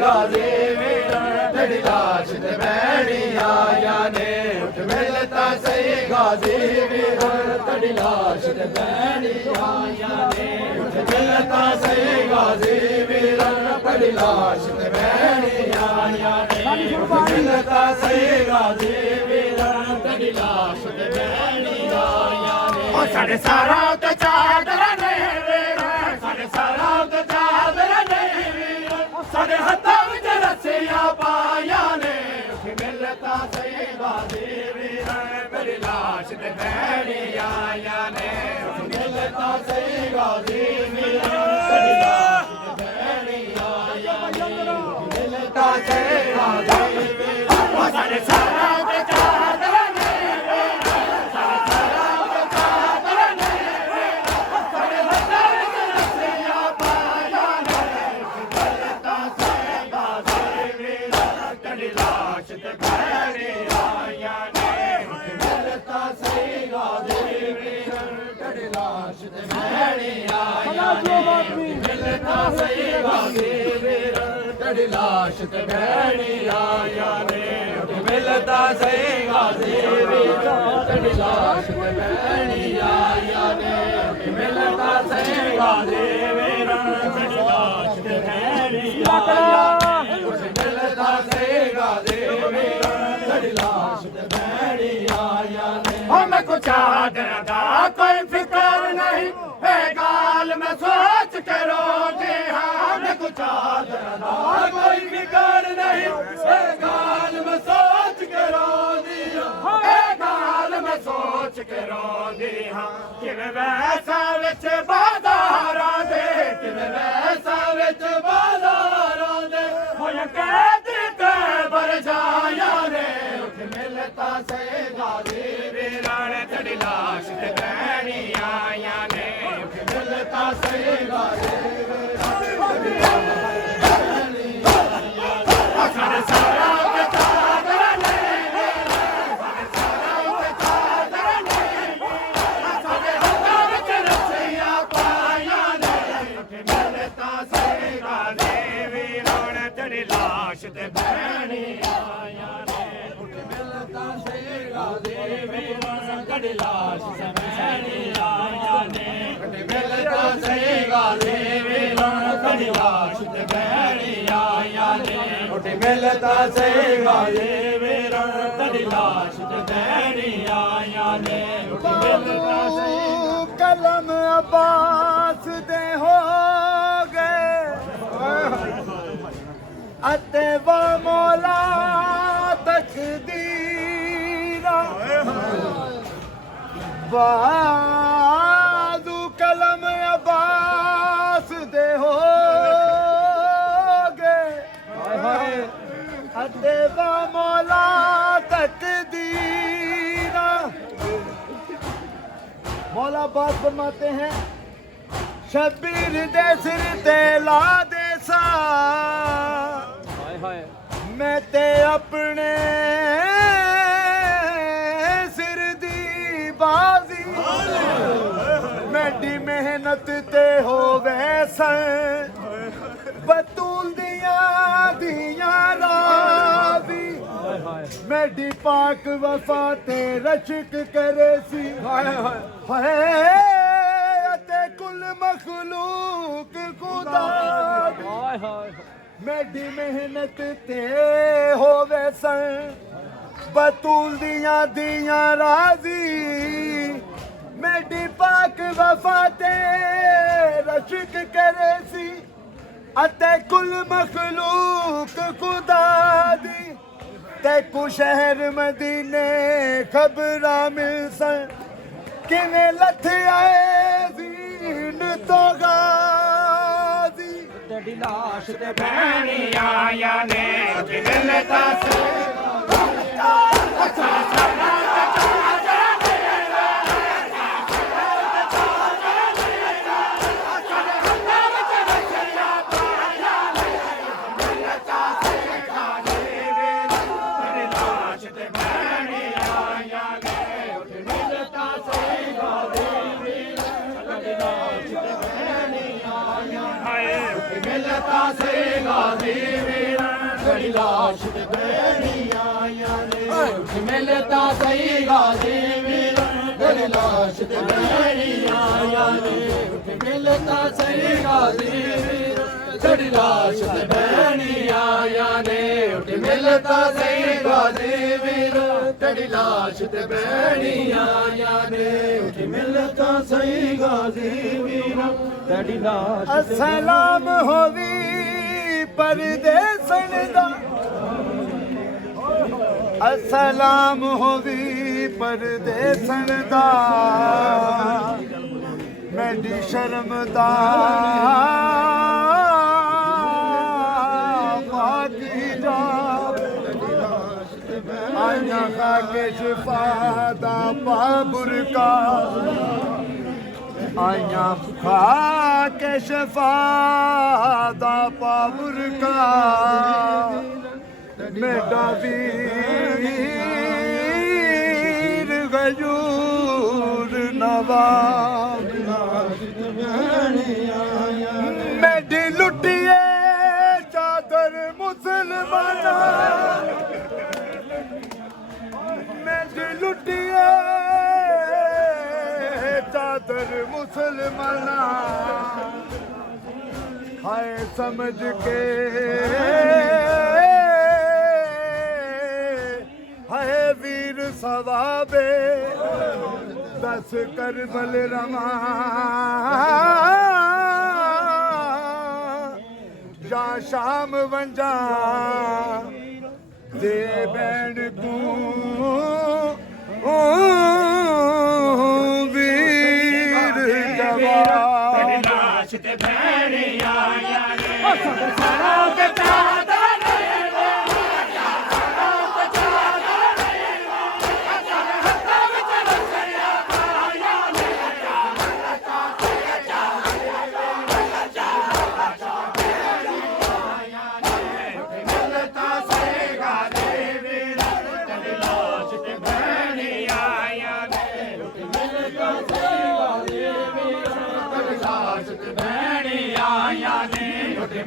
गाजी वीरन तेरी लाश ते बैणी आया ने उठ मिलता सही गाजी वीरन तेरी लाश ते बैणी आया ने उठ मिलता सही गाजी वीरन तेरी लाश ते बैणी आया ने उठ मिलता सही गाजी वीरन तेरी लाश ते बैणी आया ने ओ साडे सारा ते चादर ने वीरन साडे सारा ते चादर ने वीरन साडे हत्थां विच रस्सियां पाया ने उठ मिलता सही गाजी वीरन तेरी लाश ते बैणी आया ने उठ मिलता सही गाजी वीरन तेरी लाश ते बैणी आया ने उठ मिलता सही गाजी वीरन ओ साडे सारा ते चादर ने वीरन साडे सारा ते चादर ने वीरन साडे हत्थां विच रस्सियां पाया ने उठ मिलता सही गाजी वीरन तेरी लाश ते बैणी आया ने उठ मिलता सही गाजी वीरन तेरी लाश ते बैणी आया ने मिलता सही गाजी वीरन तेरी लाश ते बैणी आया ने उठ मिलता सही गाजी वीरन तेरी लाश ते बैणी आया ने उठ मिलता सही गाजी वीरन तेरी लाश ते बैणी आया ने उठ मिलता सही गाजी वीरन तेरी लाश ते बैणी आया ने हमें कुछ चादर दा कोई फिक्र नहीं है गाल में सोच के रोते हैं हमें कुछ चादर दा कोई फिक्र नहीं है गाल में सोच के रोती है गाल में सोच के रोती हाँ कि वैसा विच बाजारा दे कि वैसा विच बाजारा दे हो कैद ते बर जाया रे उठ मिलता से गाजी वीरन तेरी लाश ते बैणी आया ने उठ मिलता से गाजी सारे सारा के चादर ने सारे सारा के चादर ने सारे हत्थां विच रस्सियां पाया ने उठ मिलता से गाजी वीरन तेरी लाश ते बैणी आया ने उठ मिलता से गाजी वीरन तेरी लाश ते बैणी आया ने उठ मिलता से गाजी वीरन तेरी लाश ते बैणी आया ने उठ मिलता से गाजी वीरन तेरी लाश ते बैणी आया ने उठ मिलता से कलम अब्बास दे हो गए अते वा मौला तकदीरा बाजू कलम अब्बास दे हो गए अते वा मौला तकदीरा मौला बात फरमाते हैं शबीर दे सिर ते ला दे सा मैं ते अपने सिर दी बाजी मेरी मेहनत ते हो वैसा बतूल दिया राजी मेरी पाक वफा ते रशक करे सी ते कुल मखलूक खुदा मेरी मेहनत ते होवे सन बतूल दिया राजी मेरी पाक वफा ते रशक करे सी अते कुल मखलूक खुदा दी ते कु शहर मदीने खबरां मिल सन किवें लथ आए जीन तो गाजी तेरी लाश ते बैणी आया ने उठ मिलता से मिलता से गाजी ਤੇਰੀ ਲਾਸ਼ ਤੇ ਬਹਿਣੀ ਆਇਆਂ ਨੇ ਉੱਠ ਮਿਲ ਤਾਂ ਸਹੀ ਗਾਜ਼ੀ ਵੀਰ ਤੇਰੀ ਲਾਸ਼ ਤੇ ਬਹਿਣੀ ਆਇਆਂ ਨੇ ਉੱਠ ਮਿਲ ਤਾਂ ਸਹੀ ਗਾਜ਼ੀ ਵੀਰ ਤੇਰੀ ਲਾਸ਼ ਤੇ ਬਹਿਣੀ ਆਇਆਂ ਨੇ ਉੱਠ ਮਿਲ ਤਾਂ ਸਹੀ ਗਾਜ਼ੀ ਵੀਰ ਤੇਰੀ ਲਾਸ਼ ਤੇ ਬਹਿਣੀ ਆਇਆਂ ਨੇ ਉੱਠ ਮਿਲ ਤਾਂ ਸਹੀ ਗਾਜ਼ੀ ਵੀਰ ਤੇਰੀ ਲਾਸ਼ ਤੇ ਸਲਾਮ ਹੋਵੀ ਪਰਦੇਸਣ ਦਾ ਅਸਲਾਮ ਹੋਵੀ ਪਰਦੇਸਣ ਦਾ ਮੈਡੀ ਸ਼ਰਮ ਦਾ ਬਾਕੀ ਜਾ ਆਇਨਾ ਖਾ ਕੇ ਸ਼ਫਾ ਦਾ ਬਾਬੁਰ ਕਾ ਆਇਆਂ ਖਾ ਕੇ ਸ਼ਫਾ ਦਾ ਪਾਵਰ ਕਾ ਮੇਰਾ ਵੀਰ ਗਜੂਰ ਨਵਾਬ ਮੇਰੀ ਲੁੱਟੀਏ ਚਾਦਰ ਮੁਸਲਮਾਨਾ ਮੇਰੀ ਲੁੱਟੀਏ ਚਾਦਰ ਮੁਸਲਮਾਨਾ ਹਾਏ ਸਮਝ ਕੇ ਹਾਏ ਵੀਰ ਸਵਾਬੇ ਦਸ ਕਰਬਲ ਰਮਾ ਜਾਂ ਸ਼ਾਮ ਵੰਜਾ ਦੇ ਬੈਣ ਤੂੰ ਤੇਰੀ ਲਾਸ਼ ਤੇ ਬਹਿਣੀ ਆਇਆਂ ਨੇ ਸਾਡੇ ਸਾਰਾ ਤੇ ਚਾਹਦਾ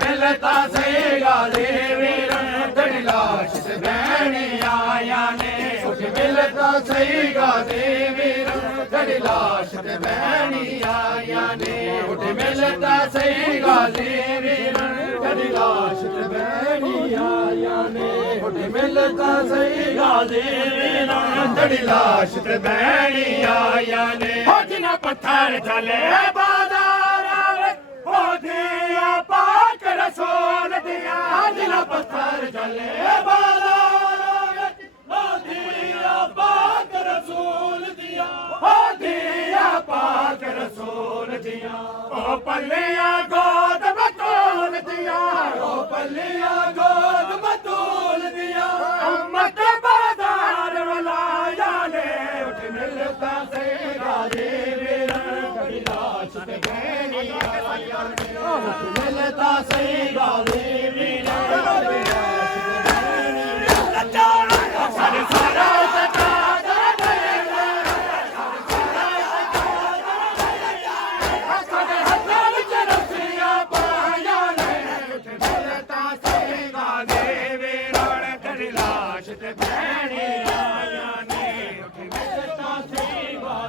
ਮਿਲਤਾ ਸਹੀ ਗਾਜ਼ੀ ਵੀਰ ਤੇਰੀ ਲਾਸ਼ ਤੇ ਬਹਿਣੀ ਆਇਆਂ ਨੇ ਉੱਠ ਮਿਲਤਾ ਸਹੀ ਗਾਜ਼ੀ ਵੀਰ ਤੇਰੀ ਲਾਸ਼ ਤੇ ਬਹਿਣੀ ਆਇਆਂ ਨੇ ਉੱਠ ਮਿਲਤਾ ਸਹੀ ਗਾਜ਼ੀ ਵੀਰ ਤੇਰੀ ਲਾਸ਼ ਤੇ ਬਹਿਣੀ ਆਇਆਂ ਨੇ ਉੱਠ ਮਿਲਤਾ ਸਹੀ ਗਾਜ਼ੀ ਵੀਰ ਤੇਰੀ ਲਾਸ਼ ਤੇ ਬਹਿਣੀ ਆਇਆਂ ਨੇ ਹੋ ਜਿਨਾ ਪੱਥਰ ਚਲੇ ਬਾਜ਼ਾਰਾਂ ਹੋ ਦੀਆਂ ਪਾਕ ਰਸੂਲ ਦੀਆਂ ਜਿਨਾ ਪੱਥਰ ਚਲੇ ਬਾਜ਼ਾਰਾਂ ਵਿੱਚ ਹੋ ਦੀਆਂ ਪਾਕ ਰਸੂਲ ਦੀਆਂ ਹੋ ਦੀਆਂ ਪਾਕ ਰਸੂਲ ਦੀਆਂ ਉਹ ਪੱਲੀਆਂ ਗੋਦ ਬਤੂਲ ਦੀਆਂ ਉਹ ਪੱਲੀਆਂ ਗੋਦ ਬਤੂਲ ਦੀਆਂ ਉਮਤ ਬਾਜ਼ਾਰ ਵਲਾਇਆ ਨੇ ਉੱਠ ਮਿਲਦਾ ਸੇ ਗਾਜ਼ੀ ਵੀਰ ਤੇਰੀ ਲਾਸ਼ ਤੇ ਬਹਿਣੀ ਆਇਆਂ ਨੇ ਉੱਠ ਮਿਲਦਾ ਸੇ ਗਾਜ਼ੀ ਵੀਰ ਤੇਰੀ ਲਾਸ਼ ਤੇ ਬਹਿਣੀ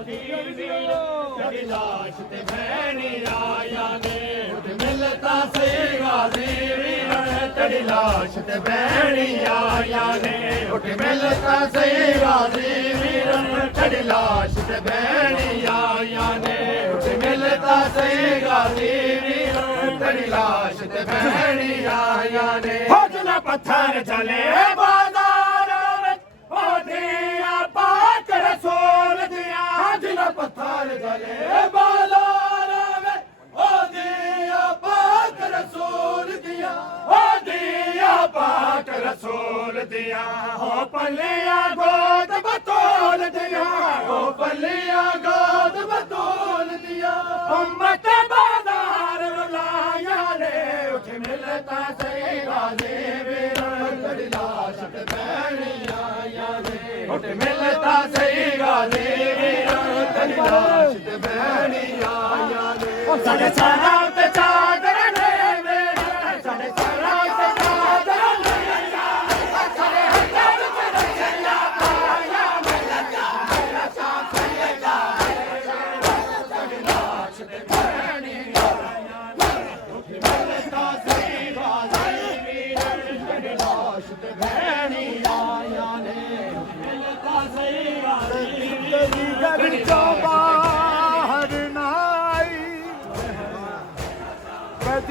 ਸਾਡੇ ਸਾਰਾ ਤੇਰੀ ਲਾਸ਼ ਤੇ ਬਹਿਣੀ ਆਇਆਂ ਨੇ ਉੱਠ ਮਿਲਤਾ ਸਹੀ ਗਾਜ਼ੀ ਵੀਰ ਤੇਰੀ ਲਾਸ਼ ਤੇ ਬਹਿਣੀ ਆਇਆਂ ਨੇ ਉੱਠ ਮਿਲਤਾ ਸਹੀ ਗਾਜ਼ੀ ਵੀਰ ਤੇਰੀ ਲਾਸ਼ ਤੇ ਬਹਿਣੀ ਆਇਆਂ ਨੇ ਉੱਠ ਮਿਲਤਾ ਸਹੀ ਗਾਜ਼ੀ ਵੀਰ ਤੇਰੀ ਲਾਸ਼ ਤੇ ਬਹਿਣੀ ਆਇਆਂ ਨੇ ਹੋ ਜਿਨਾ ਪੱਥਰ ਚਲੇ ਬਾਜ਼ਾਰਾਂ ਵਿੱਚ ਹੋ ਦੀਆਂ ਪਾਕ ਰਸੂਲ ਦੀਆਂ ਜਿਨਾ ਪੱਥਰ ਚਲੇ ਬਾਜ਼ਾਰਾਂ ਵਿੱਚ ਹੋ ਦੀਆਂ ਪਾਕ ਰਸੂਲ ਦੀਆਂ ਹੋ ਦੀਆਂ ਪਾਕ ਰਸੂਲ ਦੀਆਂ ਹੋ ਪੱਲੀਆਂ ਗੋਦ ਬਤੂਲ ਦੀਆਂ ਹੋ ਪੱਲੀਆਂ ਗੋਦ ਬਤੂਲ ਦੀਆਂ ਉਮਤ ਬਾਜ਼ਾਰ ਰੁਲਾਇਆ ਨੇ ਉੱਠ ਮਿਲਤਾ ਸਹੀ ਗਾਜ਼ੀ ਵੀਰ ਤੇਰੀ ਲਾਸ਼ ਤੇ ਬਹਿਣੀ ਆਇਆਂ ਨੇ ਉੱਠ ਮਿਲਤਾ ਸਹੀ ਗਾਜ਼ੀ ਵੀਰ ਤੇਰੀ ਲਾਸ਼ ਤੇ ਬਹਿਣੀ ਆਇਆਂ ਨੇ ਸਾਡੇ ਸਾਰਾ ਤੇ ਚਾਦਰ ਨੇ ਮੇਰੇ ਸਾਡੇ ਸਾਰਾ ਤੇ ਚਾਦਰ ਨੇ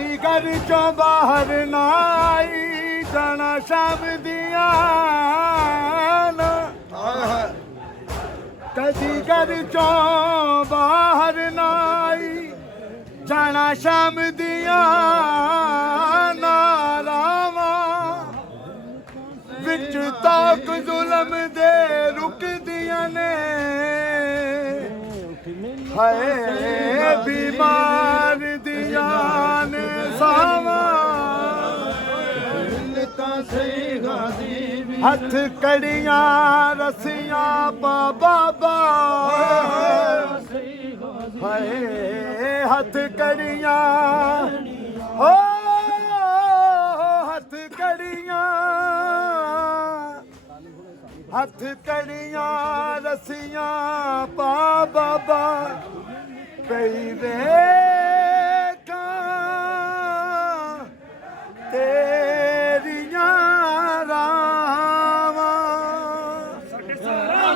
ਕਦੀ ਘਰ ਚੋਂ ਬਾਹਰ ਨਾ ਆਈ ਜਾਣਾ ਸ਼ਾਮ ਦੀਆਂ ਨਾ ਕਦੀ ਘਰ ਚੋਂ ਬਾਹਰ ਨਾ ਆਈ ਜਾਣਾ ਸ਼ਾਮ ਦੀਆਂ ਨਾਰਾਵਾਂ ਵਿੱਚ ਤਾਕ ਜ਼ੁਲਮ ਦੇ ਰੁਕਦੀਆਂ ਨੇ ਹਾਏ ਬਿਮਾਰ ਦੀਆਂ ਨੇ ਸਾਵਾਂ ਤਾਂ ਸਹੀ ਗਾਜ਼ੀ ਵੀ ਹੱਥ ਕੜੀਆਂ ਰਸੀਆਂ ਬਾਬਾ ਹਾਏ ਹੱਥ ਕੜੀਆਂ ਹੋ ਹੱਥ ਕੜੀਆਂ ਰਸੀਆਂ ਬਾਬਾ ਪਈ ਵੇਖਾਂ ਤੇਰੀਆਂ ਰਾਵਾਂ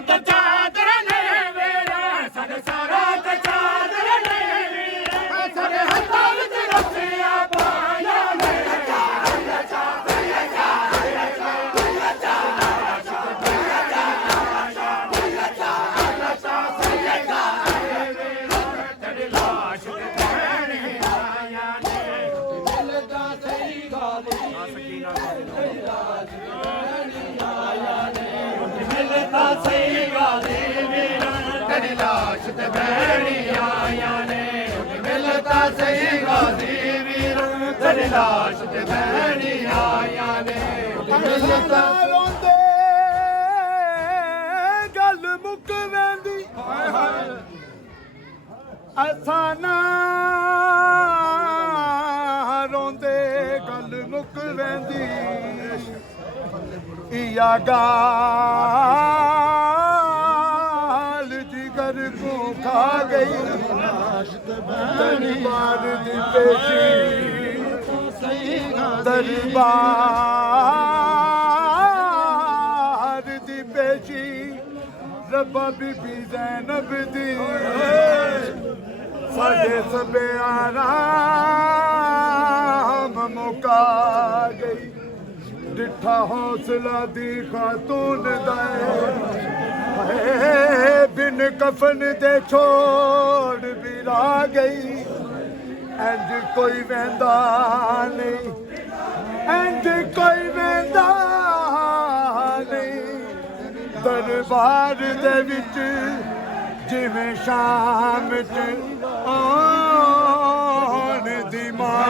ਤੇ ਚਾਦਰ ਨੇ ਮੇਰਾ ਸਾਡੇ ਸਾਰਾ ਤੇ ਚਾਦਰ ਨੇ ਮੇਰਾ ਸਾਡੇ ਹੱਥਾਂ ਵਿੱਚ ਰੱਖਿਆ ਪਾਇਆ ਨੇ ਸਹੀ ਗਾਜ਼ੀ ਵੀਰਾਂ ਤੇਰੀ ਲਾਸ਼ ਤੇ ਬਹਿਣੀ ਆਇਆ ਨੇ ਮਿਲਦਾ ਸਹੀ ਗਾਜ਼ੀ ਵੀਰਾਂ ਤੇਰੀ ਲਾਸ਼ ਤੇ ਬਹਿਣੀ ਆਇਆ ਨੇ ਮਿਲਦਾ ਰੋਂਦੇ ਗੱਲ ਮੁੱਕ ਵੈਂਦੀ ਅਸਾਂ ਨਾ ਰੋਂਦੇ ਗੱਲ ਮੁੱਕ ਵੈਂਦੀ ਇਆ ਗਾਲ ਜਿਗਰ ਕੋ ਖਾ ਗਈ ਦਰਬਾਰ ਦੀ ਪੇਸ਼ੀ ਦਰਬਾਰ ਦੀ ਪੇਸ਼ੀ ਰੱਬਾ ਬੀਬੀ ਜ਼ੈਨਬ ਦੀ ਸਾਡੇ ਸਭੇ ਆਰਾਮ ਮੁਕਾ ਗਈ ਡਿੱਠਾ ਹੌਸਲਾ ਦੀ ਖਾਤੂਨ ਦਾ ਹੈ ਬਿਨ ਕਫਨ ਦੇ ਛੋੜ ਵੀ ਲਾ ਗਈ ਇੰਜ ਕੋਈ ਵਹਿੰਦਾ ਨਹੀਂ ਇੰਜ ਕੋਈ ਵਹਿੰਦਾ ਨਹੀਂ ਦਰਬਾਰ ਦੇ ਵਿੱਚ ਜਿਵੇਂ ਸ਼ਾਮ ਚ ਆਉਣ ਦੀ ਮਾਂ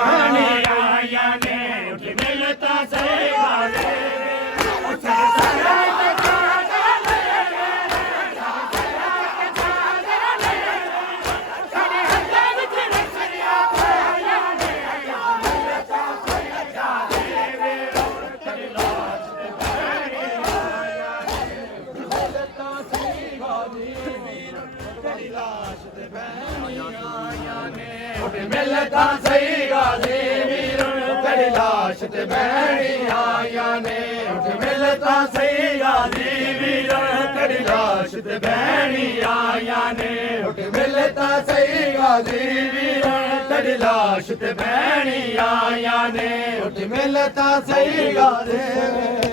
ਆਇਆ ਨੇ ਮਿਲਦਾ ਸਹੀ ਗਾਜ਼ੀ ਮਿਲਦਾ ਸਹੀ ਗਾਜ਼ੀ ਵੀਰਾਂ ਤੇਰੀ ਲਾਸ਼ ਤੇ ਬਹਿਣੀ ਆਇਆ ਨੇ ਮਿਲਦਾ ਸਹੀ ਗਾਜ਼ੀ ਵੀਰਾਂ ਤੇਰੀ ਲਾਸ਼ ਤੇ ਬਹਿਣੀ ਆਇਆ ਨੇ ਮਿਲਦਾ ਸਹੀ ਗਾਜ਼ੀ ਵੀਰਾਂ ਤੇਰੀ ਲਾਸ਼ ਤੇ ਬਹਿਣੀ ਆਇਆ ਨੇ ਮਿਲਦਾ ਸਹੀ ਗਾਜ਼ੀ